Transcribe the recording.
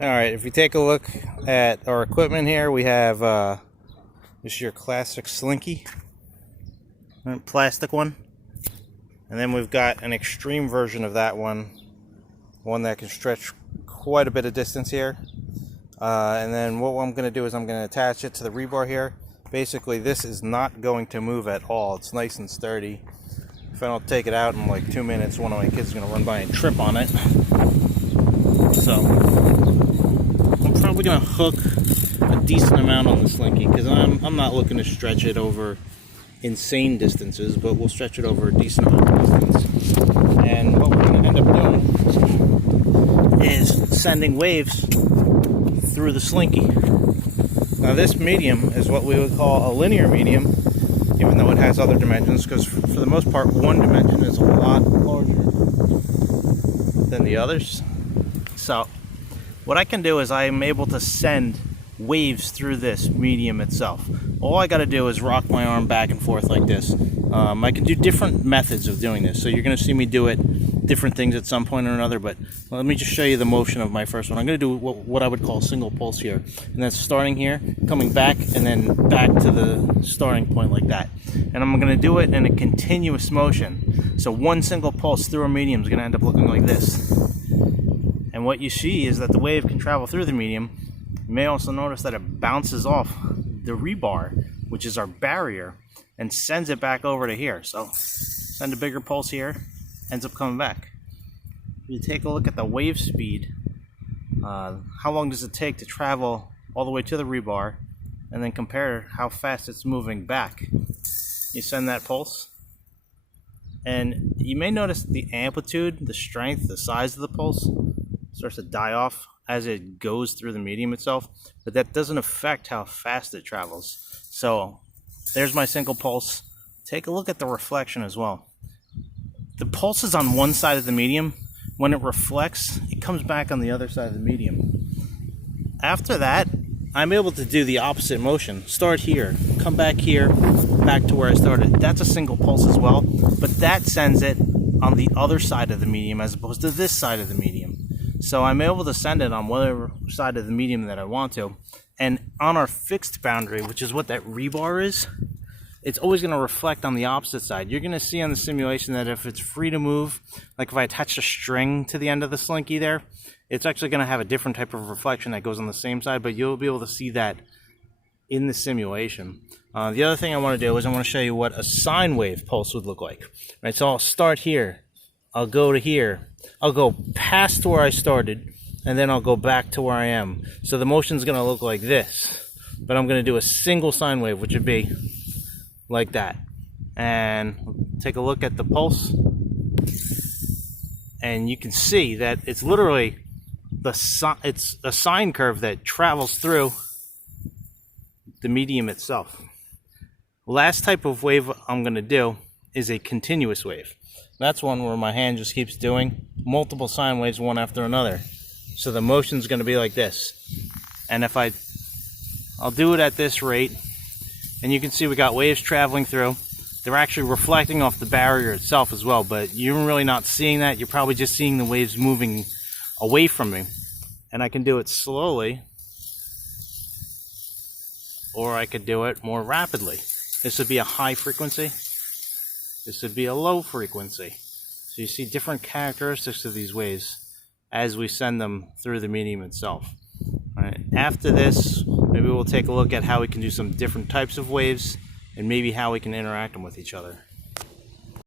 Alright, if you take a look at our equipment here, we have this is your classic slinky, plastic one. And then we've got an extreme version of that one that can stretch quite a bit of distance here. And then what I'm going to do is I'm going to attach it to the rebar here. Basically, this is not going to move at all. It's nice and sturdy. If I don't take it out in like 2 minutes, one of my kids is going to run by and trip on it. So I'm probably going to hook a decent amount on the slinky because I'm not looking to stretch it over insane distances, but we'll stretch it over a decent amount of distance. And what we're going to end up doing is sending waves through the slinky. Now this medium is what we would call a linear medium, even though it has other dimensions, because for the most part one dimension is a lot larger than the others. So what I can do is I am able to send waves through this medium itself. All I got to do is rock my arm back and forth like this. I can do different methods of doing this, so you're going to see me do it different things at some point or another, but let me just show you the motion of my first one. I'm going to do what I would call single pulse here, and that's starting here, coming back, and then back to the starting point like that. And I'm going to do it in a continuous motion. So one single pulse through a medium is going to end up looking like this. And what you see is that the wave can travel through the medium. You may also notice that it bounces off the rebar, which is our barrier, and sends it back over to here. So send a bigger pulse here, ends up coming back. If you take a look at the wave speed, how long does it take to travel all the way to the rebar, and then compare how fast it's moving back. You send that pulse, and you may notice the amplitude, the strength, the size of the pulse starts to die off as it goes through the medium itself, but that doesn't affect how fast it travels. So there's my single pulse. Take a look at the reflection as well. The pulse is on one side of the medium. When it reflects, it comes back on the other side of the medium. After that, I'm able to do the opposite motion. Start here, come back here, back to where I started. That's a single pulse as well, but that sends it on the other side of the medium as opposed to this side of the medium. So I'm able to send it on whatever side of the medium that I want to. And on our fixed boundary, which is what that rebar is, it's always going to reflect on the opposite side. You're going to see on the simulation that if it's free to move, like if I attach a string to the end of the slinky there, it's actually going to have a different type of reflection that goes on the same side, but you'll be able to see that in the simulation. The other thing I want to do is I want to show you what a sine wave pulse would look like. Right, so I'll start here, I'll go to here, I'll go past where I started, and then I'll go back to where I am. So the motion's going to look like this, but I'm going to do a single sine wave, which would be like that. And take a look at the pulse, and you can see that it's literally it's a sine curve that travels through the medium itself. Last type of wave I'm going to do is a continuous wave. That's one where my hand just keeps doing multiple sine waves one after another. So the motion's going to be like this. And if I'll do it at this rate, and you can see we got waves traveling through. They're actually reflecting off the barrier itself as well, but you're really not seeing that. You're probably just seeing the waves moving away from me. And I can do it slowly, or I could do it more rapidly. This would be a high frequency. This would be a low frequency. So you see different characteristics of these waves as we send them through the medium itself. All right. After this, maybe we'll take a look at how we can do some different types of waves and maybe how we can interact them with each other.